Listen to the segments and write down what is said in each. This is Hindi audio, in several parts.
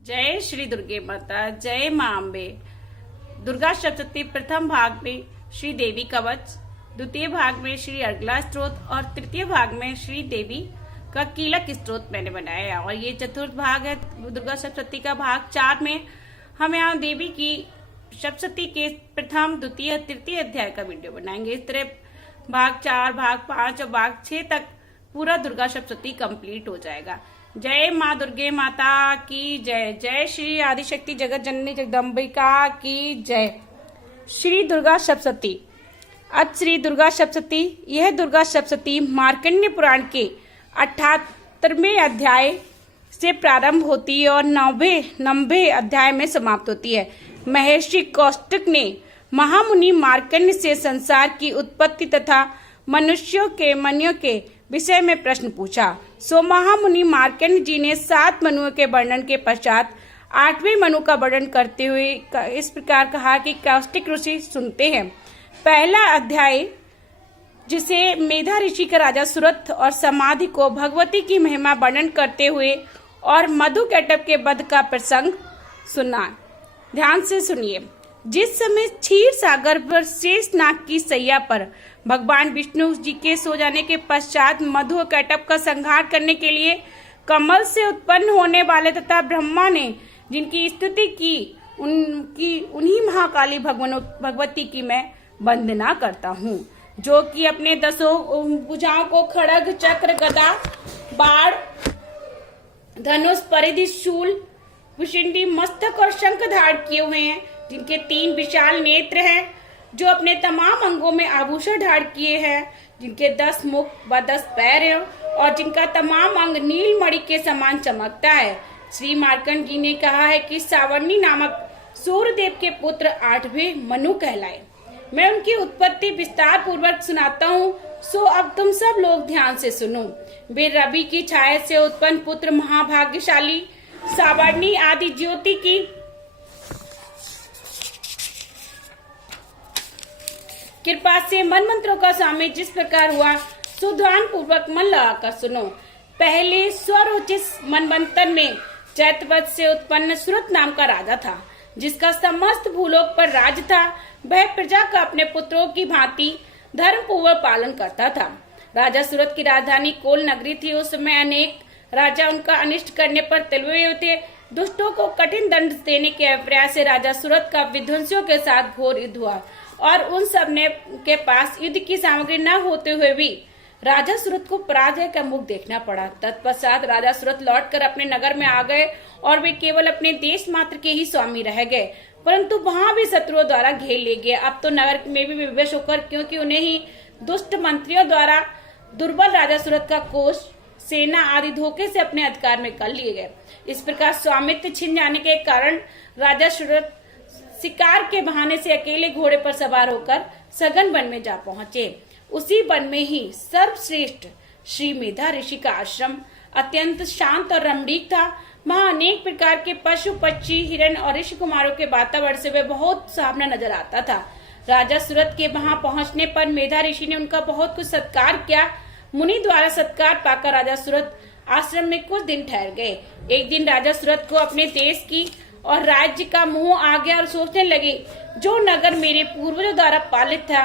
जय श्री दुर्गे माता, जय मां अम्बे। दुर्गा सप्तशती प्रथम भाग में श्री देवी कवच, द्वितीय भाग में श्री अर्गला स्त्रोत और तृतीय भाग में श्री देवी का कीलक स्त्रोत मैंने बनाया है। और ये चतुर्थ भाग है दुर्गा सप्तशती का। भाग 4 में हम यहाँ देवी की सप्तशती के प्रथम, द्वितीय, तृतीय अध्याय का वीडियो बनाएंगे। इस तरह भाग 4, भाग 5 और भाग 6 तक पूरा दुर्गा सप्तशती कंप्लीट हो जाएगा। जय माँ दुर्गे माता की जय। जय श्री आदिशक्ति जगत जननी जगदम्बिका की जय। श्री दुर्गा सप्तशती। आज श्री दुर्गा सप्तशती, यह दुर्गा सप्तशती मार्कंडेय पुराण के 78वें अध्याय से प्रारंभ होती है और 90वें अध्याय में समाप्त होती है। महर्षि कौशिक ने महामुनि मार्कंडेय से संसार की उत्पत्ति तथा मनुष्यों के मनुष्यों के विषय में प्रश्न पूछा। सो महामुनि मार्कंडेय जी ने 7 मनुओं के वर्णन के पश्चात 8वें मनु का वर्णन करते हुए इस प्रकार कहा कि कौशिक ऋषि सुनते हैं। पहला अध्याय, जिसे मेधा ऋषि का राजा सुरथ और समाधि को भगवती की महिमा वर्णन करते हुए और मधु कैटभ के वध का प्रसंग सुना। ध्यान से सुनिए। जिस समय क्षीर सागर पर शेष नाग की सैया पर भगवान विष्णु जी के सो जाने के पश्चात मधु और कैटभ का संहार करने के लिए कमल से उत्पन्न होने वाले तथा ब्रह्मा ने जिनकी स्तुति की, उन्हीं महाकाली भगवती की मैं वंदना करता हूँ, जो कि अपने 10 भुजाओं को खड्ग, चक्र, गदा, बाण, धनुष, परिधि, शूल, भुषुंडी, मस्तक और शंख धारण किए हुए हैं, जिनके 3 विशाल नेत्र हैं, जो अपने तमाम अंगों में आभूषण धारण किए हैं, जिनके 10 मुख व 10 पैर हैं और जिनका तमाम अंग नीलमणि के समान चमकता है। श्री मार्कंडेय जी ने कहा है कि सावर्णी नामक सूर्यदेव के पुत्र 8वें मनु कहलाए। मैं उनकी उत्पत्ति विस्तार पूर्वक सुनाता हूँ, सो अब तुम सब लोग ध्यान से सुनो। वे रवि की छाया से उत्पन्न पुत्र महाभाग्यशाली सावर्णी आदि ज्योति की कृपा से मन मंत्रों का स्वामी जिस प्रकार हुआ, सो ध्यान पूर्वक मन लगाकर सुनो। पहले स्वरोचित मनवंतर में चैत्रवत से उत्पन्न सुरत नाम का राजा था, जिसका समस्त भूलोक पर राज था। वह प्रजा का अपने पुत्रों की भांति धर्म पूर्वक पालन करता था। राजा सुरत की राजधानी कोल नगरी थी। उस समय अनेक राजा उनका अनिष्ट करने पर तुले हुए थे। दुष्टों को कठिन दंड देने के प्रयास से राजा सुरत का विध्वंसियों के साथ घोर युद्ध हुआ और उन सब ने के पास युद्ध की सामग्री न होते हुए भी राजा सुरत को पराजय का मुख देखना पड़ा। तत्पश्चात राजा सुरत लौटकर अपने नगर में आ गए और वे केवल अपने देश मात्र के ही स्वामी रह गए, परंतु वहां भी शत्रुओं द्वारा घेर लिए गए। अब तो नगर में भी विवश होकर, क्योंकि उन्हें ही दुष्ट मंत्रियों द्वारा दुर्बल राजा सुरत का कोष, सेना आदि धोखे से अपने अधिकार में कर लिए गए। इस प्रकार स्वामित्व छिन जाने के कारण राजा सुरत शिकार के बहाने से अकेले घोड़े पर सवार होकर सघन वन में जा पहुंचे। उसी वन में ही सर्वश्रेष्ठ श्री मेधा ऋषि का आश्रम अत्यंत शांत और रमणीक था। वहाँ अनेक प्रकार के पशु, पक्षी, हिरण और ऋषि कुमारों के वातावरण से वे बहुत सुहावना नजर आता था। राजा सुरत के वहां पहुंचने पर मेधा ऋषि ने उनका बहुत कुछ सत्कार किया। मुनि द्वारा सत्कार पाकर राजा सुरत आश्रम में कुछ दिन ठहर गए। एक दिन राजा सुरत को अपने देश की और राज्य का मोह आ गया और सोचने लगे, जो नगर मेरे पूर्वजों द्वारा पालित था,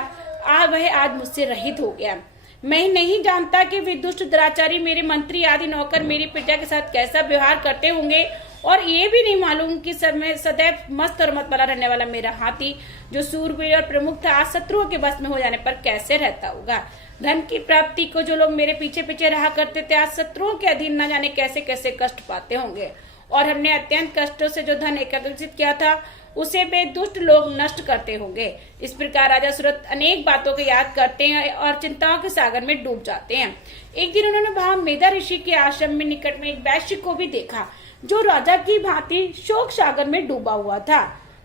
वह आज मुझसे रहित हो गया। मैं नहीं जानता कि वे दुष्ट दुराचारी मेरे मंत्री आदि नौकर मेरी प्रजा के साथ कैसा व्यवहार करते होंगे, और ये भी नहीं मालूम कि सदैव मस्त और मतवाला रहने वाला मेरा हाथी, जो सूरवीर और प्रमुख था, आज शत्रुओं के वश में हो जाने पर कैसे रहता होगा। धन की प्राप्ति को जो लोग मेरे पीछे पीछे रहा करते थे, आज शत्रुओं के अधीन न जाने कैसे कैसे कष्ट पाते होंगे। और हमने अत्यंत कष्टों से जो धन एकत्रित किया था, उसे वे दुष्ट लोग नष्ट करते होंगे। इस प्रकार राजा सुरत अनेक बातों को याद करते हैं और चिंताओं के सागर में डूब जाते हैं। एक दिन उन्होंने वहां मेधा ऋषि के आश्रम में निकट में एक वैश्य को भी देखा, जो राजा की भांति शोक सागर में डूबा हुआ था।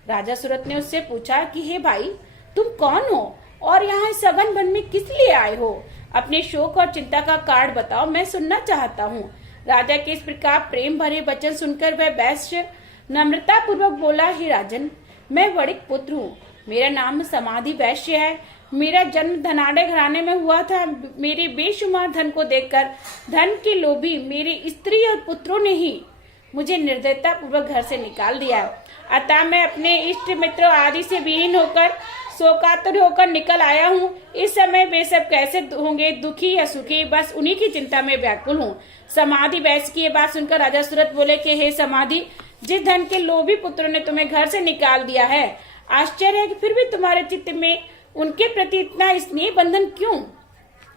राजा सुरत ने उससे पूछा कि हे भाई, तुम कौन हो और यहाँ सघन वन में किस लिए आए हो? अपने शोक और चिंता का कारण बताओ, मैं सुनना चाहता हूँ। राजा के इस प्रकार प्रेम भरे वचन सुनकर वह वैश्य नम्रता पूर्वक बोला, हे राजन, मैं वणिक पुत्र हूँ। मेरा नाम समाधि वैश्य है। मेरा जन्म धनाढ़ घराने में हुआ था। मेरे बेशुमार धन को देखकर धन के लोभी मेरे स्त्री और पुत्रों ने ही मुझे निर्दयता पूर्वक घर से निकाल दिया। अतः मैं अपने इष्ट मित्रों आदि से विहीन होकर शोकातुर होकर निकल आया हूँ। इस समय वे सब कैसे होंगे, दुखी या सुखी, बस उन्हीं की चिंता में व्याकुल हूँ। समाधि वैश्य की ये बात सुनकर राजा सूरत बोले कि हे समाधि, जिस धन के लोभी पुत्रों ने तुम्हें घर से निकाल दिया है, आश्चर्य है कि फिर भी तुम्हारे चित्त में उनके प्रति इतना स्नेह बंधन क्यों।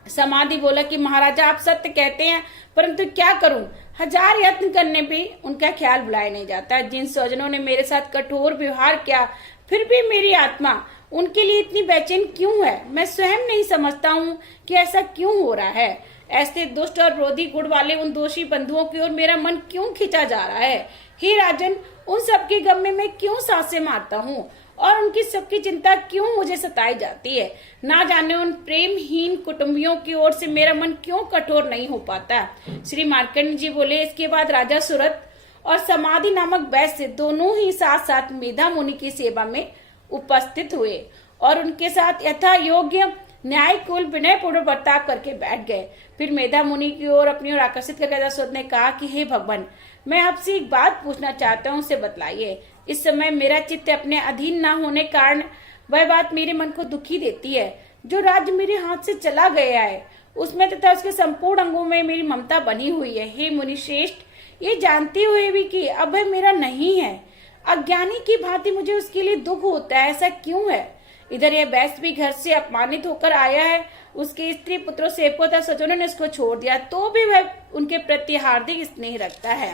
समाधि बोला कि महाराजा आप सत्य कहते हैं, परंतु क्या करूं, हजार यत्न करने भी उनका ख्याल भुलाया नहीं जाता। जिन स्वजनों ने मेरे साथ कठोर व्यवहार किया, फिर भी मेरी आत्मा उनके लिए इतनी बेचैन क्यों है। मैं स्वयं नहीं समझता हूँ कि ऐसा क्यों हो रहा है। ऐसे दुष्ट और विरोधी गुण वाले उन दोषी बंधुओं की ओर मेरा मन क्यों खींचा जा रहा है। हे राजन, उन सबके गम में मैं क्यों सांसें मारता हूँ और उनकी सबकी चिंता क्यों मुझे सताई जाती है। ना जाने उन प्रेमहीन कुटुंबियों की ओर से मेरा मन क्यों कठोर नहीं हो पाता। श्री मार्कंड जी बोले, इसके बाद राजा सूरत और समाधि नामक वैश्य दोनों ही साथ साथ मेधा मुनि की सेवा में उपस्थित हुए और उनके साथ यथा योग्य न्याय कुल विनय पूर्वक बर्ताव करके बैठ गए। फिर मेधा मुनि की ओर अपनी ओर आकर्षित करके राजा सूरत ने कहा कि हे भगवान, मैं आपसे एक बात पूछना चाहता हूँ, उसे बतलाइए। इस समय मेरा चित्त अपने अधीन न होने कारण वह बात मेरे मन को दुखी देती है। जो राज्य मेरे हाथ से चला गया है, उसमें तथा उसके संपूर्ण अंगों में मेरी ममता बनी हुई है। हे मुनि श्रेष्ठ, ये जानते हुए भी कि अब वह मेरा नहीं है, अज्ञानी की भांति मुझे उसके लिए दुख होता है, ऐसा क्यों है। इधर यह वैश्य भी घर से अपमानित होकर आया है, उसके स्त्री पुत्रों सेवकों तथा स्वजनों ने उसको छोड़ दिया, तो भी वह उनके प्रति हार्दिक स्नेह रखता है।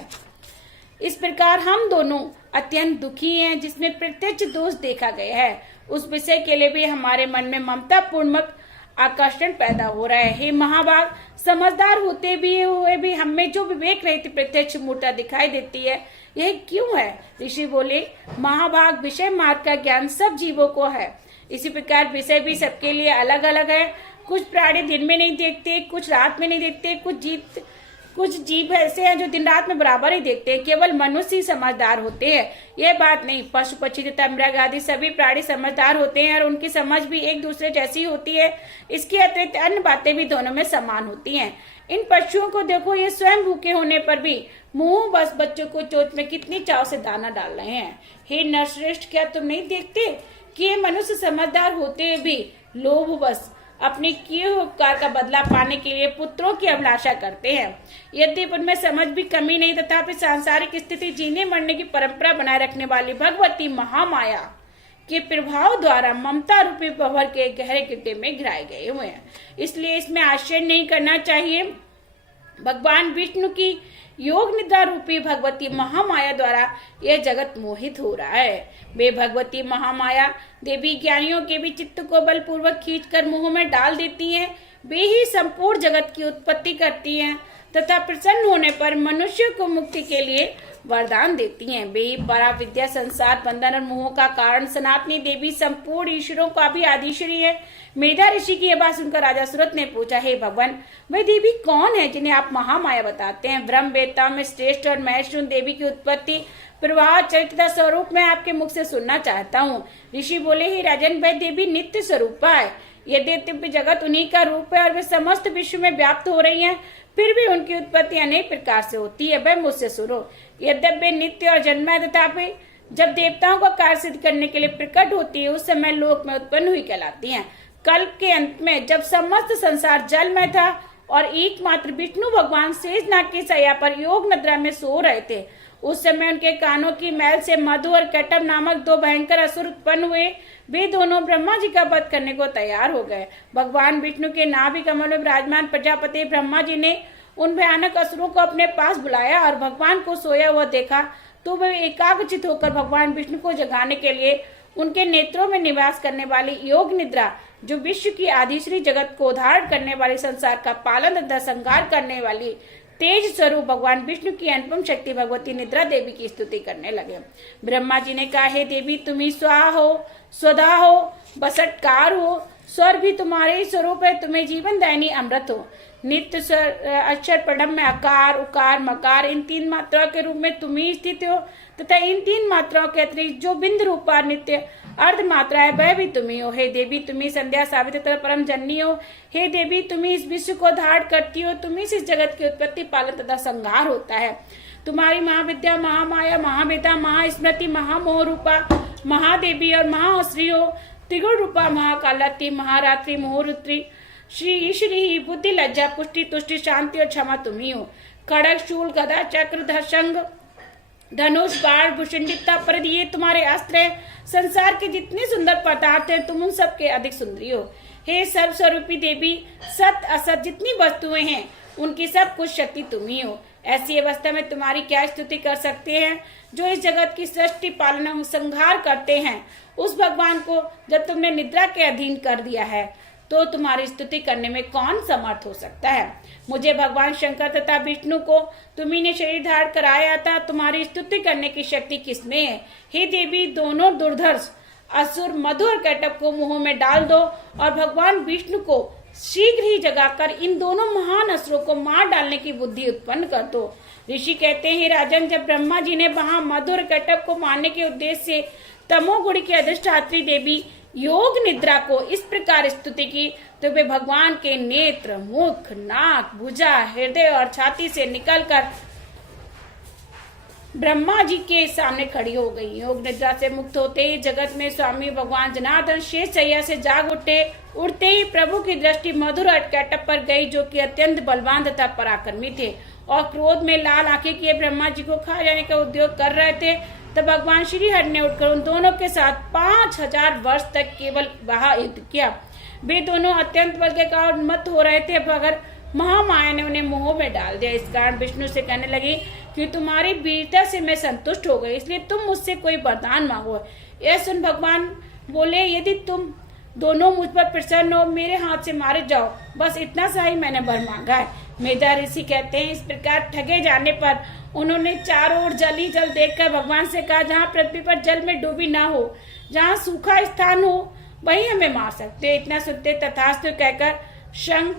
इस प्रकार हम दोनों अत्यंत दुखी हैं, जिसमें प्रत्यक्ष दोष देखा गया है। उस विषय के लिए भी हमारे मन में ममता पूर्वक आकर्षण पैदा हो रहा है। हे महाभाग, समझदार होते भी हुए भी हमें जो विवेक रहित प्रत्यक्ष मूर्ता दिखाई देती है, यह क्यों है। ऋषि बोले, महाभाग, विषय मार्ग का ज्ञान सब जीवों को है। इसी प्रकार विषय भी सबके लिए अलग अलग है। कुछ प्राणी दिन में नहीं देखते, कुछ रात में नहीं देखते, कुछ जीव ऐसे हैं जो दिन रात में बराबर ही देखते हैं। केवल मनुष्य ही समझदार होते हैं, यह बात नहीं। पशु पक्षी तथा मृग आदि सभी प्राणी समझदार होते हैं और उनकी समझ भी एक दूसरे जैसी होती है। इसके अतिरिक्त अन्य बातें भी दोनों में समान होती हैं। इन पशुओं को देखो, ये स्वयं भूखे होने पर भी मुंह बस बच्चों को चोंच में कितनी चाव से दाना डाल रहे हैं। हे नरश्रेष्ठ, क्या तुम नहीं देखते कि ये मनुष्य समझदार होते हुए भी लोभ बस अपने किए हुए उपकार का बदला पाने के लिए पुत्रों की अभिलाषा करते हैं। यद्यपि उनमें समझ भी कमी नहीं, तथापि सांसारिक स्थिति जीने मरने की परंपरा बनाए रखने वाली भगवती महामाया के प्रभाव द्वारा ममता रूपी भंवर के गहरे गड्ढे में गिराए गए हुए हैं। इसलिए इसमें आश्चर्य नहीं करना चाहिए। भगवान विष्णु की योग निद्रा रूपी भगवती महामाया द्वारा यह जगत मोहित हो रहा है। वे भगवती महामाया देवी ज्ञानियों के भी चित्त को बलपूर्वक खींचकर मुंह में डाल देती हैं। वे ही संपूर्ण जगत की उत्पत्ति करती हैं तथा प्रसन्न होने पर मनुष्य को मुक्ति के लिए वरदान देती हैं। वे ही परा विद्या, संसार बंधन और मोह का कारण सनातनी देवी संपूर्ण ईश्वरों का भी आदिश्वरी है। मेधा ऋषि की यह बात सुनकर राजा सूरत ने पूछा, हे भगवान, वह देवी कौन है जिन्हें आप महामाया बताते हैं। ब्रह्म वेत्ता में श्रेष्ठ और महेश्वरी देवी की उत्पत्ति, प्रवाह, चरित्र, स्वरूप मैं आपके मुख से सुनना चाहता हूँ। ऋषि बोले, ही राजन, वह देवी नित्य स्वरूपा है। यदि दिव्य जगत उन्हीं का रूप है और वे समस्त विश्व में व्याप्त हो रही हैं, फिर भी उनकी उत्पत्ति अनेक प्रकार से होती है। वह मुझसे सुनो। यद्यपि वे नित्य और जन्म है, तथापि जब देवताओं का कार्य सिद्ध करने के लिए प्रकट होती है, उस समय लोक में उत्पन्न हुई कहलाती हैं। कल्प के अंत में जब समस्त संसार जल में था और एकमात्र विष्णु भगवान शेषनाग की शैया पर योग निद्रा में सो रहे थे, उस समय उनके कानों की मैल से मधु और कटम नामक दो भयंकर असुर उत्पन्न हुए। वे दोनों ब्रह्मा जी का वध करने को तैयार हो गए। भगवान विष्णु के नाभि कमल में विराजमान प्रजापति ब्रह्मा जी ने उन भयानक असुरों को अपने पास बुलाया और भगवान को सोया हुआ देखा, तो वे एकाग्रचित होकर भगवान विष्णु को जगाने के लिए उनके नेत्रों में निवास करने वाली योग निद्रा, जो विश्व की आदिश्री जगत को धारण करने वाली, संसार का पालन तथा संहार करने वाली तेज स्वरूप भगवान विष्णु की अनुपम शक्ति भगवती निद्रा देवी की स्तुति करने लगे। ब्रह्मा जी ने कहा, हे देवी, तुम ही स्वाहा हो, स्वधा हो, बसटकार हो, स्वर भी तुम्हारे ही स्वरूप है। तुम्हें जीवन दायिनी अमृत हो। नित्य अक्षर पढ़म में अकार, उकार, मकार, इन तीन मात्राओं के रूप में तुम ही स्थित हो तथा इन तीन मात्राओं के अतिरिक्त जो बिंद रूपा नित्य अर्ध मात्रा है, वह भी तुम ही हो। हे देवी, तुम ही संध्या, सावित्री तथा परम जननी हो। हे देवी, तुम ही इस विश्व को धारण करती हो। तुम ही इस जगत की उत्पत्ति, पालन तथा संहार होता है। तुम्हारी महाविद्या, महामाया, महावेदा, महास्मृति, महामोह रूपा महादेवी और महाश्री हो। त्रिगुण रूपा महाकालती, महारात्रि, मोहरुत्री, श्री ईश्वरी, बुद्धि, लज्जा, पुष्टि, तुष्टि, शांति और क्षमा तुम ही हो। खड़ग, शूल, गदा, चक्र, धशंग, धनुष, बाण, भूषणिता, परिध, ये तुम्हारे अस्त्र हैं। संसार के जितने सुंदर पदार्थ हैं तुम उन सब के अधिक सुंदरी हो। हे सर्वस्वरूपी देवी, सत असत जितनी वस्तुएं हैं उनकी सब कुछ शक्ति तुम ही हो। ऐसी अवस्था में तुम्हारी क्या स्तुति कर सकते हैं जो इस जगत की सृष्टि, पालना, संहार करते हैं। उस भगवान को जब तुमने निद्रा के अधीन कर दिया है तो तुम्हारी स्तुति करने में कौन समर्थ हो सकता है। मुझे भगवान शंकर तथा विष्णु को तुम्ही ने शरीर धारण कराया था, तुम्हारी स्तुति करने की शक्ति किसमें है। हे देवी, दोनों दुर्धर्ष असुर मधु और कैटभ को मुंह में डाल दो और भगवान विष्णु को शीघ्र ही जगाकर इन दोनों महान असुरों को मार डालने की बुद्धि उत्पन्न कर दो। ऋषि कहते हैं, राजन, जब ब्रह्मा जी ने वहां मधु और कैटभ को मारने के उद्देश्य से तमोगुण की अधिष्ठात्री देवी योग निद्रा को इस प्रकार स्तुति की तो वे भगवान के नेत्र, मुख, नाक, भुजा, हृदय और छाती से निकलकर ब्रह्मा जी के सामने खड़ी हो गई। योग निद्रा से मुक्त होते ही जगत में स्वामी भगवान जनार्दन शेष शैया से जाग उठे। उठते ही प्रभु की दृष्टि मधुर और कैटभ पर गई जो कि अत्यंत बलवान तथा पराक्रमी थे और क्रोध में लाल आंखें किए ब्रह्मा जी को खा जाने का उद्योग कर रहे थे। तब भगवान श्री हरि ने उठकर उन दोनों के साथ 5000 वर्ष तक केवल वहां युद्ध किया। वे दोनों अत्यंत बल के कारण उन्मत्त हो रहे थे मगर महामाया ने उन्हें मोह में डाल दिया। इस कारण विष्णु से कहने लगी कि तुम्हारी वीरता से मैं संतुष्ट हो गई, इसलिए तुम मुझसे कोई वरदान मांगो। यह सुन भगवान बोले, यदि तुम दोनों मुझ पर प्रसन्न हो, मेरे हाथ से मारे जाओ, बस इतना सा ही मैंने वर मांगा है। मेधा ऋषि कहते हैं, इस प्रकार ठगे जाने पर उन्होंने चारों ओर जल ही जल देखकर भगवान से कहा, जहाँ पृथ्वी पर जल में डूबी ना हो, जहाँ सूखा स्थान हो, वहीं हमें मार सकते। इतना सुनते तथास्तु कहकर शंख,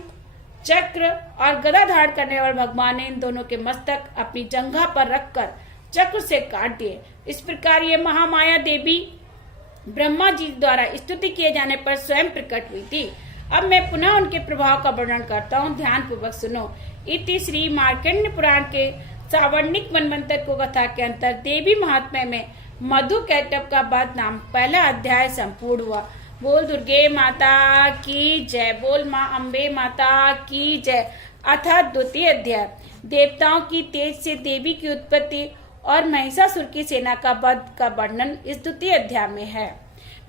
चक्र और गदा धारण करने वाले भगवान ने इन दोनों के मस्तक अपनी जंघा पर रखकर चक्र से काट दिए। इस प्रकार ये महामाया देवी ब्रह्मा जी द्वारा स्तुति किए जाने पर स्वयं प्रकट हुई थी। अब मैं पुनः उनके प्रभाव का वर्णन करता हूँ, ध्यान पूर्वक सुनो। इति श्री मार्कंड पुराण के सावर्णिक मनवंतर को कथा के अंतर देवी महात्म्य में मधु कैटभ का वध नाम पहला अध्याय संपूर्ण हुआ। बोल दुर्गे माता की जय, बोल माँ अम्बे माता की जय। अथा द्वितीय अध्याय देवताओं की तेज से देवी की उत्पत्ति और महिषासुर की सेना का वध का वर्णन इस द्वितीय अध्याय में है।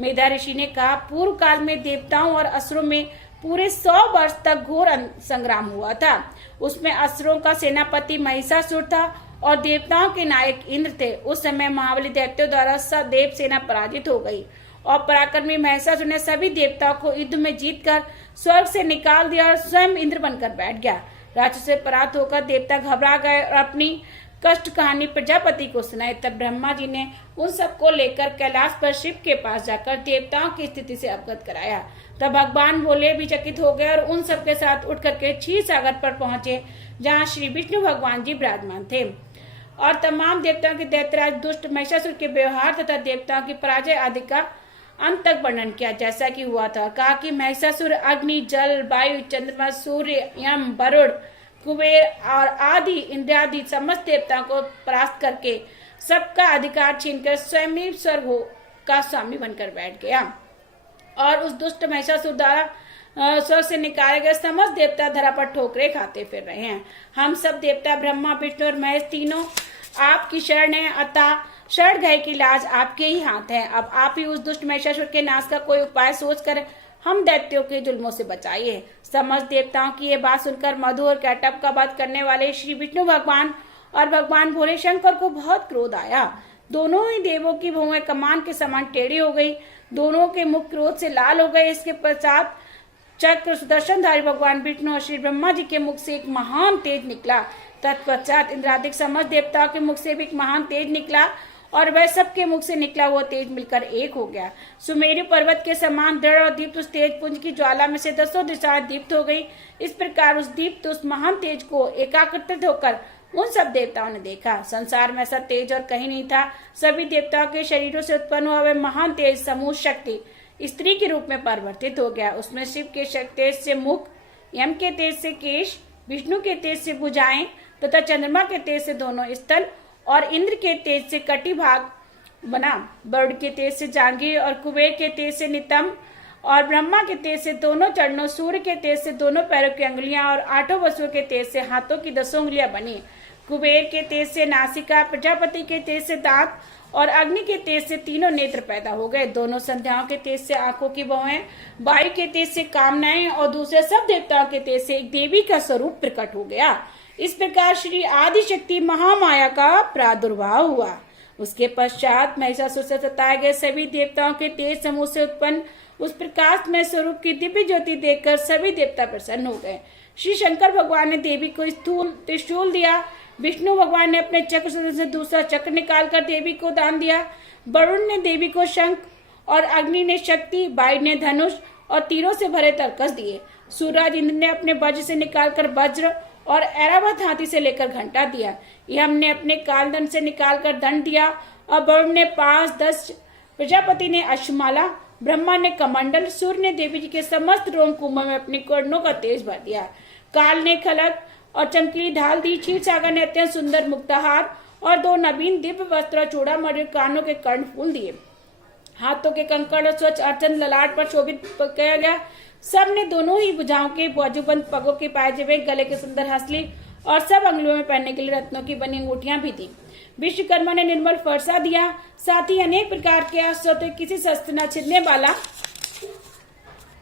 मेधा ऋषि ने कहा, पूर्व काल में देवताओं और असुरों में पूरे 100 वर्ष तक घोर संग्राम हुआ था। उसमें असुरों का सेनापति महिषासुर था और देवताओं के नायक इंद्र थे। उस समय महाबली दैत्यों द्वारा सदेव सेना पराजित हो गई और पराक्रमी महिषासुर ने सभी देवताओं को युद्ध में जीतकर स्वर्ग से निकाल दिया और स्वयं इंद्र बनकर बैठ गया। राक्षस से परास्त होकर देवता घबरा गए और अपनी कष्ट कहानी प्रजापति को सुनाई। तब ब्रह्मा जी ने उन सबको लेकर कैलाश पर शिव के पास जाकर देवताओं की स्थिति से अवगत कराया। तब भगवान बोले भी चकित हो गए और उन सबके साथ उठ करके क्षीर सागर पर पहुंचे जहाँ श्री विष्णु भगवान जी विराजमान थे और तमाम देवताओं के दैत्यराज दुष्ट महिषासुर के व्यवहार तथा देवताओं की पराजय आदि का अंत तक वर्णन किया जैसा कि हुआ था। कहा कि महिषासुर अग्नि, जल, वायु, चंद्रमा, सूर्य, यम, वरुण, कुबेर और आदि इंद्रादि समस्त देवताओं को परास्त करके सबका अधिकार छीनकर स्वयं ही स्वर्ग का स्वामी बनकर बैठ गया और उस दुष्ट महिषासुर द्वारा स्वर्ग से निकाले गए समस्त देवता धरा पर ठोकरे खाते फिर रहे हैं। हम सब देवता ब्रह्मा, विष्णु और महेश तीनों आपकी शरण है, अतः शरण गए की लाज आपके ही हाथ है। अब आप ही उस दुष्ट महिषासुर के नाश का कोई उपाय सोचकर हम दैत्यों के जुल्मों से बचाइए। समस्त देवताओं की ये बात सुनकर मधु और कैटभ का वध करने वाले श्री विष्णु भगवान और भगवान भोले शंकर को बहुत क्रोध आया। दोनों ही देवों की भुएं कमान के समान टेढ़ी हो गई, दोनों के मुख क्रोध से लाल हो गए। इसके पश्चात चक्र, सुदर्शनधारी भगवान विष्णु और श्री ब्रह्मा जी के मुख से एक महान तेज निकला। तत्पश्चात इंद्रादिक समस्त देवताओं के मुख से भी एक महान तेज निकला और वह सबके मुख से निकला हुआ तेज मिलकर एक हो गया। सुमेरु पर्वत के समान दृढ़ और दीप्त उस तेज पुंज की ज्वाला में से 10 दिशाएं दीप्त हो गई। इस प्रकार उस दीप्त उस महान तेज को एकाग्रित होकर उन सब देवताओं ने देखा। संसार में ऐसा तेज और कहीं नहीं था। सभी देवताओं के शरीरों से उत्पन्न हुआ वह महान तेज समूह शक्ति स्त्री के रूप में परिवर्तित हो गया। उसमें शिव के तेज से मुख, यम के तेज से केश, विष्णु के तेज से भुजाएं तथा चंद्रमा के तेज से दोनों स्थल और इंद्र के तेज से कटी भाग बना। वरुण के तेज से जांघें और कुबेर के तेज से नितंब और ब्रह्मा के तेज से दोनों चरणों, सूर्य के तेज से दोनों पैरों की अंगुलियां और 8 वसुओं के तेज से हाथों की 10 उंगलियां बनी। कुबेर के तेज से नासिका, प्रजापति के तेज से दांत और अग्नि के तेज से तीनों नेत्र पैदा हो गए। दोनों संध्याओं के तेज से आंखों की भौहें, वायु के तेज से कामनाएं और दूसरे सब देवताओं के तेज से एक देवी का स्वरूप प्रकट हो गया। इस प्रकार श्री आदिशक्ति महामाया का प्रादुर्भाव हुआ। उसके पश्चात महिषासुर से सताए गए सभी देवताओं के तेज समूह से उत्पन्न उस प्रकाश में स्वरूप की दिव्य ज्योति देखकर सभी देवता प्रसन्न हो गए। श्री शंकर भगवान ने देवी को स्थूल त्रिशूल दिया। विष्णु भगवान ने अपने चक्र से दूसरा चक्र निकालकर देवी को दान दिया। वरुण ने देवी को शंख और अग्नि ने शक्ति, वायु ने धनुष और तीरों से भरे तरकस दिए। सूर्यराज इंद्र ने अपने वज्र से निकालकर वज्र और ऐरावत हाथी से लेकर घंटा दिया। यह हमने अपने कालदंड से निकालकर दंड दिया और वरुण ने पास 10, प्रजापति ने अश्वमाला, ब्रह्मा ने कमंडल, सूर्य ने देवी जी के समस्त रोम कुंभ में अपनी कर्णों का तेज भर दिया। काल ने खलक और चमकीली ढाल दी। क्षीर सागर ने अत्यंत सुंदर मुक्ताहार और 2 नवीन दिव्य वस्त्र, चूड़ामणि, कानों के कर्ण फूल दिए। हाथों के कंकड़ और स्वच्छ अर्चन ललाट पर शोभित किया गया। सब ने दोनों ही भुजाओं के बाजूबंद, पगों के पायजेबे, गले के सुंदर हंसली और सब अंगुलियों में पहनने के लिए रत्नों की बनी अंगूठियां भी दी। विश्वकर्मा ने निर्मल फरसा दिया। साथ ही अनेक प्रकार के अस्त्र, किसी शस्त्र न छिदने वाला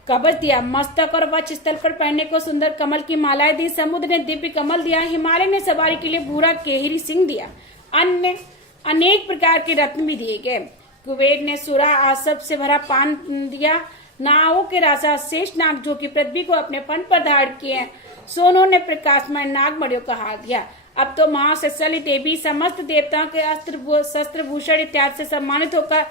कवच दिया। मस्तक और वक्ष स्थल पर पहनने को सुंदर कमल की मालाएं दी। समुद्र ने दिव्य कमल दिया। हिमालय ने सवारी के लिए भूरा केहरी सिंह दिया। अन्य अनेक प्रकार के रत्न भी दिए गए। कुबेर ने सुरा आसब से भरा पान दिया। नावों के राजा शेष नाग, जो कि पृथ्वी को अपने फन पर धारण किए, सोनों ने प्रकाशमय नागमणियों का हार दिया। अब तो महाशक्तिशाली देवी समस्त देवताओं के अस्त्र शस्त्र भूषण इत्यादि से सम्मानित होकर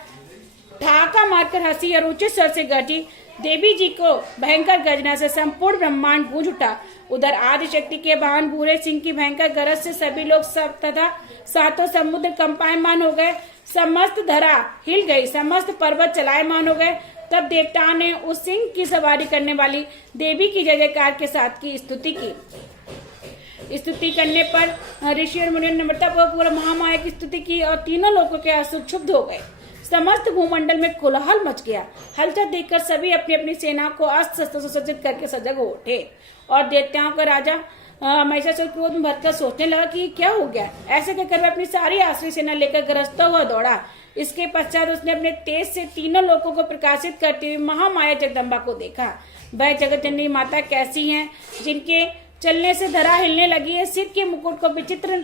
ठाका मारकर हंसी और ऊंचे स्वर से गर्जी। देवी जी को भयंकर गर्जना से संपूर्ण ब्रह्मांड गूंज उठा। उधर आदिशक्ति के वाहन भूरे सिंह की भयंकर गरज से सभी लोग सब तथा सातों समुद्र कंपायमान हो गए। समस्त धरा हिल गई, समस्त पर्वत चलायमान हो गए। तब देवताओं ने उस सिंह की सवारी करने वाली देवी की जय जयकार के साथ की स्तुति की। स्तुति करने पर ऋषि और मुनियों ने नम्रतापूर्वक पूरा महामाया की स्तुति की और तीनों लोगों के आंसू क्षुब्ध हो गए। समस्त भूमंडल में कोलाहल मच गया। हलचल देखकर सभी अपनी अपनी सेना को अस्त्र शस्त्र सुसज्जित करके सजग हो उठे और देवताओं का राजा महिषासुर क्रोध में भरकर सोचने लगा कि क्या हो गया। ऐसे कहकर वह अपनी सारी आश्रय सेना लेकर गरजता हुआ दौड़ा। इसके पश्चात उसने अपने तेज से तीनों लोगों को प्रकाशित करते हुए महामाया जगदम्बा को देखा। वह जगत जननी माता कैसी हैं, जिनके चलने से धरा हिलने लगी है, सिर के मुकुट को विचित्र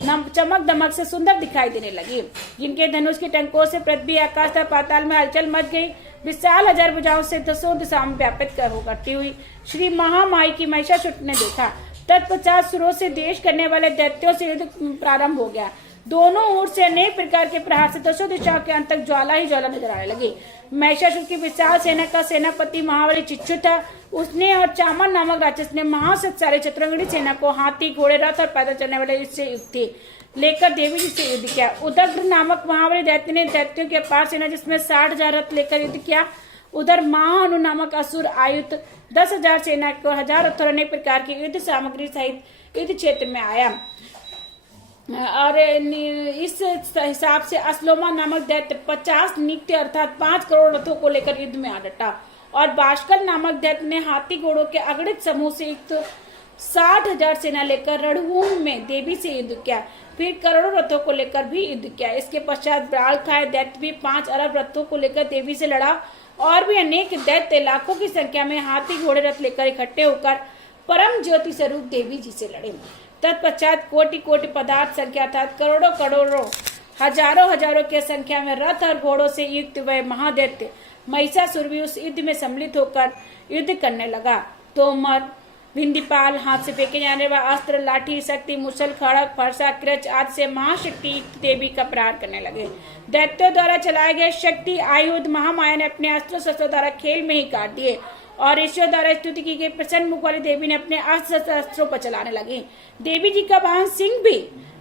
चमक दमक से सुंदर दिखाई देने लगी, जिनके धनुष के टंकों से पृथ्वी, आकाश तथा पाताल में हलचल मच गई। विशाल 1000 भुजाओं से 10 दिशाओं में व्यापित करती हुई श्री महामाई की महिषासुर ने देखा। तत्पश्चात सुरों से देश करने वाले दैत्यों से युद्ध प्रारंभ हो गया। दोनों ओर से अनेक प्रकार के प्रहार से 10 दिशाओं के अंत तक ज्वाला ही ज्वाला नजर आने लगी। महिषासुर की विशाल सेना का सेनापति महाबली चिच्छु था। उसने और चामन नामक राक्षस ने महाशक्तिशाली चतुरंगिणी सेना को हाथी, घोड़े, रथ और पैदल चलने वाले से युक्त लेकर देवी जी से युद्ध किया। उदग्र नामक महाबली दैत्य ने दैत्यों की अपार सेना जिसमें 60,000 रथ लेकर युद्ध किया। उधर महाअनु नामक असुर आयुध 10,000 सेना को 1000 रथ और अनेक प्रकार की युद्ध सामग्री सहित युद्ध क्षेत्र में आया। और इस हिसाब से असलोमा नामक दैत्य 50 नित्य अर्थात 5 करोड़ रथों को लेकर युद्ध में आ डटा। और बाष्कल नामक दैत्य ने हाथी घोड़ों के अगणित समूह से युक्त 60,000 सेना लेकर रणभूमि में देवी से युद्ध किया। फिर करोड़ों रथों को लेकर भी युद्ध किया। इसके पश्चात ब्रालखाय दैत्य भी 5 अरब रथों को लेकर देवी से लड़ा। और भी अनेक दैत्य लाखों की संख्या में हाथी घोड़े रथ लेकर इकट्ठे होकर परम ज्योति स्वरूप देवी जी से लड़े। तत्पश्चात कोटि कोटि पदार्थ संख्या था करोड़ों करोड़ों हजारों हजारों की संख्या में रथ और घोड़ों से युक्त वह महादैत्य महिषासुर भी उस युद्ध में सम्मिलित होकर युद्ध करने लगा। तोमर, भिंदीपाल, हाथ से फेंके जाने वाला अस्त्र, लाठी, शक्ति, मुसल, खड़ग, फरसा, कृच आदि से महाशक्ति देवी का प्रहार करने लगे। दैत्यों द्वारा चलाए गए शक्ति आयुध महामाया ने अपने अस्त्र शस्त्रों द्वारा खेल में ही काट दिए और ऋषियों द्वारा स्तुति की गई प्रसन्न मुख वाली देवी ने अपने अस्त्रों पर चलाने लगी। देवी जी का वाहन सिंह भी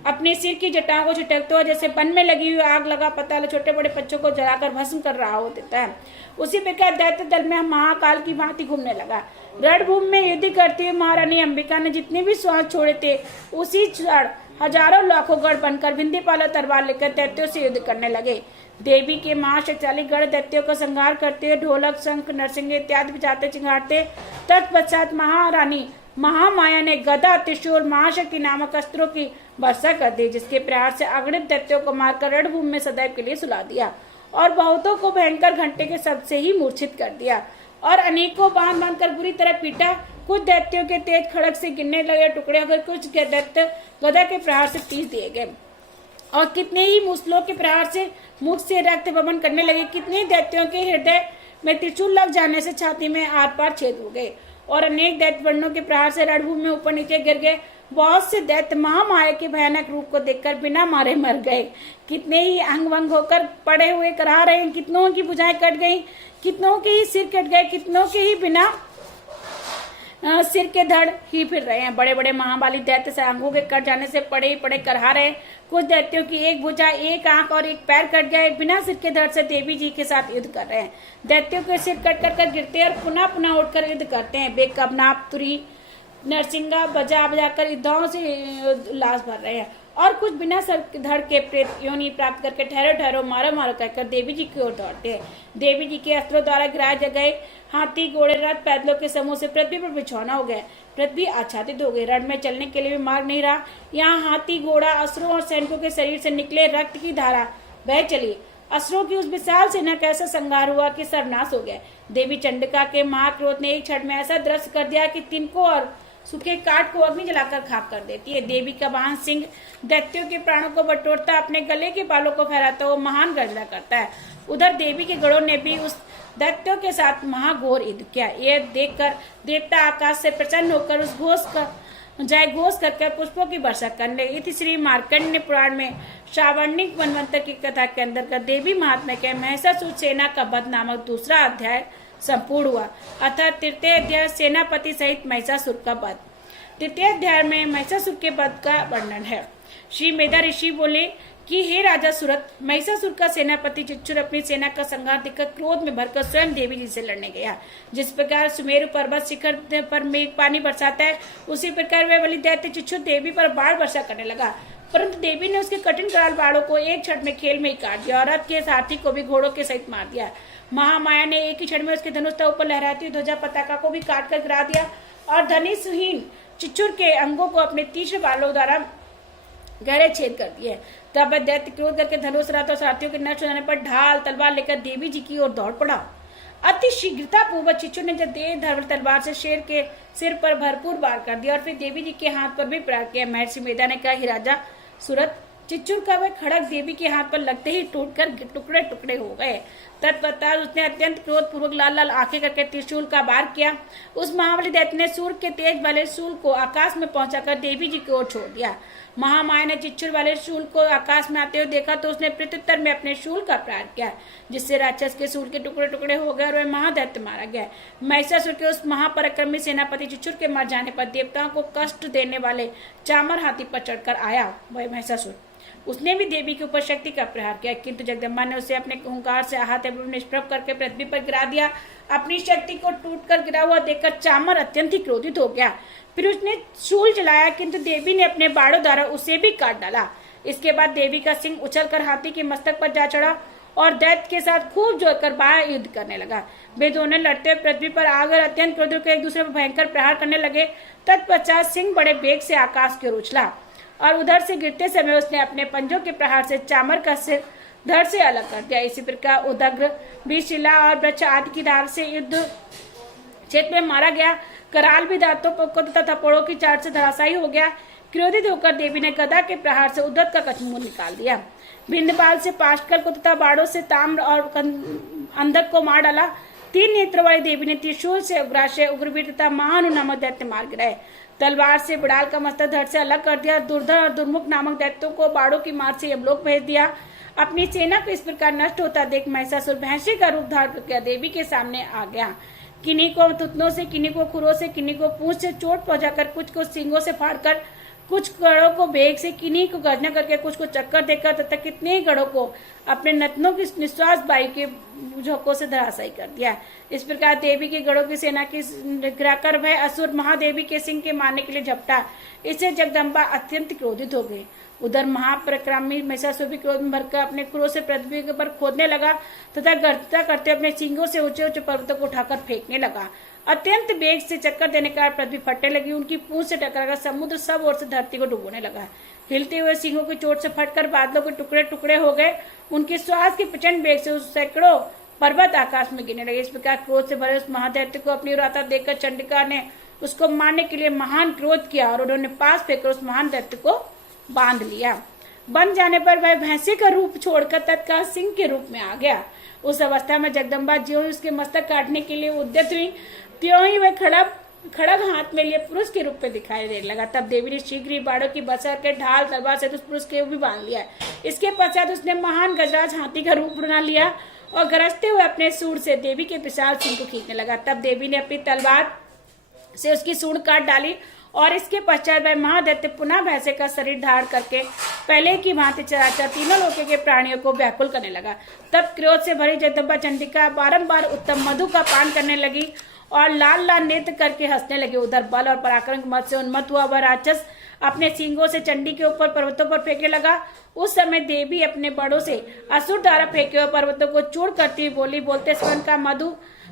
अपने सिर की जटाओं को झटकते हुए जैसे वन में लगी हुई आग लगा पता छोटे बड़े बच्चों को जलाकर भस्म कर रहा हो देता है, उसी प्रकार दैत्य दल में महाकाल की भांति घूमने लगा। रणभूमि में युद्ध करती हुई महारानी अंबिका ने जितने भी श्वास छोड़े थे उसी क्षण हजारों लाखों गढ़ बनकर विंध्यपाल तलवार लेकर दैत्यों से युद्ध करने लगे। देवी के महाशक्तिशाली गढ़ दैत्यों का संहार करते हुए ढोलक शंख नरसिंह इत्यादि बजाते चिंगारते तत्पश्चात महारानी महामाया ने गदा त्रिशूल महाशक्ति नामक अस्त्रों की वर्षा कर दी, जिसके प्रहार से अगणित दैत्यों को मारकर रणभूमि में सदैव के लिए सुला दिया और बहुतों को भयंकर घंटे के शब्द से ही मूर्छित कर दिया और अनेकों बांध कर बुरी तरह पीटा। कुछ दैत्यों के तेज खड़क से गिरने लगे टुकड़े अगर कुछ दैत्य गदा के प्रहार से पीस दिए गए और कितने ही मूसलों के प्रहार से मुख से रक्त बमन करने लगे। कितने दैत्यों के हृदय में त्रिशूल लग जाने से छाती में आर पार छेद हो गए और अनेक दैत्य वर्णों के प्रहार से रणभूमि में ऊपर नीचे गिर गए। बहुत से दैत्य महामाया के भयानक रूप को देखकर बिना मारे मर गए। कितने ही अंग वंग होकर पड़े हुए करा रहे हैं, कितनों की भुजाएं कट गई, कितनों के ही सिर कट गए, कितनों के ही बिना सिर के धड़ ही फिर रहे हैं। बड़े बड़े महाबली दैत्य से अंगों के कट जाने से पड़े ही पड़े करहा रहे। कुछ दैत्यों की एक भुजा, एक आंख और एक पैर कट गए, बिना सिर के धड़ से देवी जी के साथ युद्ध कर रहे हैं। दैत्यों के सिर कट कर गिरते हैं और पुनः पुनः उठकर युद्ध करते हैं। वे कबनाप तुरी नरसिंगा बजा बजाकर युद्धाओं से लाश भर रहे हैं और कुछ बिना सर धड़ के प्रेत योनि प्राप्त करके ठहरो ठहरो मारो मारो कहकर देवी जी की ओर दौड़ते हैं। देवी जी के अस्त्रों द्वारा गिराए गए हाथी घोड़े रथ पैदलों के समूह से पृथ्वी पर बिछौना हो गया। पृथ्वी आच्छादित हो गई। रण में चलने के लिए भी मार्ग नहीं रहा। यहाँ हाथी घोड़ा अस्त्रों और सैनिकों के शरीर से निकले रक्त की धारा बह चली। असुरों की उस विशाल सेना का ऐसा संहार हुआ कि सर्वनाश हो गया। देवी चंडिका के महाक्रोध ने एक क्षण में ऐसा दृश्य कर दिया कि तिनको और सूखे काठ को अग्नि जलाकर खाक कर देती है। देवी का वाहन सिंह दैत्यों के प्राणों को बटोरता अपने गले के बालों को फहराता हुआ महान गर्जना करता है। उधर देवी के गढ़ों ने भी उस दैत्यों के साथ महाघोर युद्ध किया। ये देखकर देवता आकाश से प्रसन्न होकर उस घोष का जय घोष करके पुष्पों की वर्षा करने लगे। श्री मार्कंडेय पुराण में श्रावणिक मनवंतर की कथा के अंतर्गत देवी महात्म्य के महिषासुर सेना का वध नामक दूसरा अध्याय संपूर्ण हुआ। अर्थात तृतीय अध्याय सेनापति सहित महिषासुर का वध। तृतीय अध्याय में महिषासुर के वध का वर्णन है। श्री मेधा ऋषि बोले कि हे राजा सुरत, महिषासुर का सेनापति चिच्चुर अपनी सेना का संहार देखकर क्रोध में भरकर स्वयं देवी जी से लड़ने गया। जिस प्रकार सुमेरु पर्वत शिखर पर मेघ पानी बरसाता है, उसी प्रकार वह बलि दैत्य चिच्चुर देवी पर बाढ़ वर्षा करने लगा। परंतु देवी ने उसके कठिन कराल बाढ़ों को एक क्षण में खेल में ही काट दिया और रथ के सारथी को भी घोड़ों के सहित मार दिया। महामाया ने एक ही क्षण में उसके धनुष ऊपर लहराती हुई ध्वजा पताका को भी काट कर गिरा दिया और धनुषहीन चिच्चुर के अंगों को अपने तीक्ष्ण बालों द्वारा गहरे छेद कर दिए। तब दैत्य क्रोध करके धनुष रथ और सारथियों के नष्ट हो जाने पर ढाल तलवार लेकर देवी जी की ओर दौड़ पड़ा। अति शीघ्रता पूर्वक चिच्चुर ने जब देव तलवार से शेर के सिर पर भरपूर वार कर दिया और फिर देवी जी के हाथ पर भी प्रहार किया। महर्षि मेधा ने कहा, हे राजा सूरत, चिच्चुर का वह खड़क देवी के हाथ पर लगते ही टूटकर टुकड़े टुकड़े हो गए। तत्पश्चात उसने अत्यंत क्रोध पूर्वक लाल लाल आंखें करके त्रिशूल का वार किया। उस महाबली दैत्य ने सूर्य के तेज वाले शूल को आकाश में पहुंचाकर देवी जी की ओर छोड़ दिया। महामाया ने चिच्चुर वाले शूल को आकाश में आते हुए देखा तो उसने प्रत्युत्तर में अपने शूल का प्रहार किया, जिससे राक्षस के शूल के टुकड़े टुकड़े हो गए और वह महादैत्य मारा गया। महिषासुर के उस महापराक्रमी सेनापति चिच्चुर के मर जाने पर देवताओं को कष्ट देने वाले चामर हाथी पर चढ़कर आया वह महिषासुर। उसने भी देवी के ऊपर शक्ति का प्रहार किया, किंतु जगदम्बा ने उसे अपने हुंकार से आहत एवं निष्प्रभ करके पृथ्वी पर गिरा दिया। अपनी शक्ति को टूटकर गिरा हुआ देखकर चामर अत्यंत ही क्रोधित हो गया। फिर उसने शूल चलाया, किंतु देवी ने अपने बाणों द्वारा उसे भी काट डाला। इसके बाद देवी का सिंह उछलकर हाथी के मस्तक पर जा चढ़ा और दैत्य के साथ खूब जोरकर बाह्य युद्ध करने लगा। वे दोनों लड़ते हुए पृथ्वी पर आकर अत्यंत क्रोधित होकर एक दूसरे पर भयंकर प्रहार करने लगे। तत्पश्चात सिंह बड़े वेग से आकाश की ओर उछला और उधर से गिरते समय उसने अपने पंजों के प्रहार से चामर का सिर धड़ से अलग कर दिया। इसी प्रकार उदग्र भी शिला और वृक्ष आदि की धार से युद्ध क्षेत्र में मारा गया। कराल भी दांतों को तथा थप्पड़ों की चाट से धराशायी हो गया। क्रोधित होकर देवी ने गदा के प्रहार से उद्धत का कचमुंह निकाल दिया। बिंदबाल से पाशकल को तथा बाड़ों से ताम्र और अंधक को मार डाला। 3 नेत्र वाली देवी ने त्रिशूल से उग्राशय उग्रवीर तथा महानु नामक दैत्य मार गिराए। तलवार से बिड़ाल का मस्तक धड़ से अलग कर दिया। दुर्धर और दुर्मुख नामक दैत्यों को बाड़ों की मार से यमलोक भेज दिया। अपनी सेना को इस प्रकार नष्ट होता देख महिषासुर भैंसे का रूप धारण करके देवी के सामने आ गया। किन्हीं को थुतनों से, किन्हीं को खुरों से, किन्हीं को पूंछ से चोट पहुंचाकर, कुछ को सींगों से फाड़कर, कुछ गढ़ों को बेग से, किन्हीं को गर्जना करके, कुछ को चक्कर देकर तथा कितने ही गढ़ों को अपने नतनों की निश्वास बाई के झोंकों से धराशायी कर दिया। इस प्रकार देवी के गढ़ों की सेना की गिराकर वह असुर महादेवी के सिंह के मारने के लिए झपटा। इससे जगदम्बा अत्यंत क्रोधित हो गई। उधर महापराक्रमी महिषासुर भी क्रोध में भरकर अपने क्रोध से पृथ्वी पर खोदने लगा तथा गर्जता करते अपने सींगों से ऊंचे ऊंचे पर्वतों को उठाकर फेंकने लगा। अत्यंत वेग से चक्कर देने के कारण पृथ्वी फटने लगी। उनकी पूंछ से टकराकर समुद्र सब ओर से धरती को डुबोने लगा। हिलते हुए सिंहों की चोट से फटकर बादलों के टुकड़े टुकड़े हो गए। उनके श्वास के प्रचंड वेग से उस सैकड़ों पर्वत आकाश में गिरने लगे। इस प्रकार क्रोध से भरे उस महादैत्य को अपनी ओर आता देखकर चंडिका ने उसको मारने के लिए महान क्रोध किया और उन्होंने पास फेंकर उस महान दैत्य को बांध लिया। बन जाने पर वह भैंसे का रूप छोड़कर तत्काल सिंह के रूप में आ गया। उस अवस्था में जगदम्बा ज्यों ही उसके मस्तक काटने के लिए उद्यत हुई, त्यों ही वह खड़ग हाथ में लिए पुरुष के रूप में दिखाई देने लगा। तब देवी ने शीघ्र ही बाड़ों की बसर के ढाल तलवार से उस पुरुष के भी बांध लिया। इसके पश्चात उसने महान गजराज हाथी का रूप बना लिया और गरजते हुए अपने सूंड से देवी के विशाल सिंह को खींचने लगा। तब देवी ने अपनी तलवार से उसकी सूंड काट डाली और इसके पश्चात वह महादैत्य पुनः भैंसे का शरीर धारण करके पहले की भांति चराचर तीनों लोके के प्राणियों को व्याकुल करने लगा। तब क्रोध से भरी जगदम्बा चंडिका बारंबार उत्तम मधु का पान करने लगी और लाल लाल नेत्र करके हंसने लगे। उधर बल और पराक्रम के मत से उन्मत्त हुआ वह राक्षस अपने सींगों से चंडी के ऊपर पर्वतों पर फेंकने लगा। उस समय देवी अपने बड़ों से असुर द्वारा फेंके हुए पर्वतों को चूर करती हुई बोली, बोलते समय उनका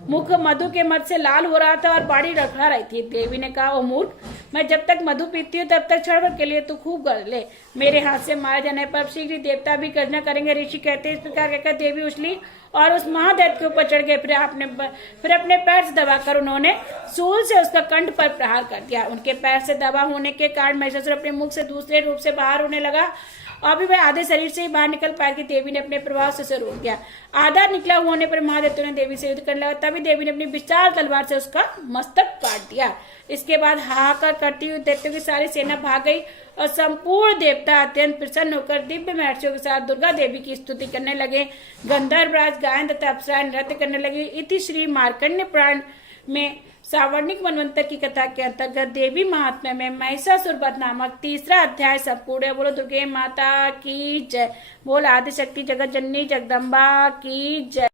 मुख मधु के मत से लाल हो रहा था और बाड़ी रखड़ा रही थी। देवी ने कहा, ओ मूर्ख, मैं जब तक मधु पीती हूँ तब तक क्षण भर के लिए तू खूब कर ले। मेरे हाथ से मारे जाने पर शीघ्र ही देवता भी गर्जना करेंगे। ऋषि कहते हैं। इस प्रकार कहकर देवी उछली और उस महादैत्य के ऊपर चढ़ गए। फिर अपने पैर से दबाकर उन्होंने सूल से उसका कंठ पर प्रहार कर दिया। उनके पैर से दबा होने के कारण महिषासुर अपने मुख से दूसरे रूप से बाहर होने लगा। अभी वह आधे शरीर से ही बाहर निकल पाया कि देवी ने अपने प्रभाव से उसे रोक दिया। आधा निकला होने पर महादैत्य ने देवी से युद्ध करने लगा। तभी देवी ने अपनी विशाल तलवार से उसका मस्तक काट दिया। इसके बाद हाहाकार करती हुई दैत्यों की सारी सेना भाग गई और संपूर्ण देवता अत्यंत प्रसन्न होकर दिव्य महर्षियों के साथ दुर्गा देवी की स्तुति करने लगे। गंधर्वराज, गायन तथा अप्सराएं नृत्य करने लगी। इति श्री मार्कंडेय पुराण में सावर्णिक मनवंतर की कथा के अंतर्गत देवी महात्म्य में महिषासुर वध नामक तीसरा अध्याय संपूर्ण है। बोलो दुर्गे माता की जय। बोल आदिशक्ति जगत जननी जगदम्बा की जय।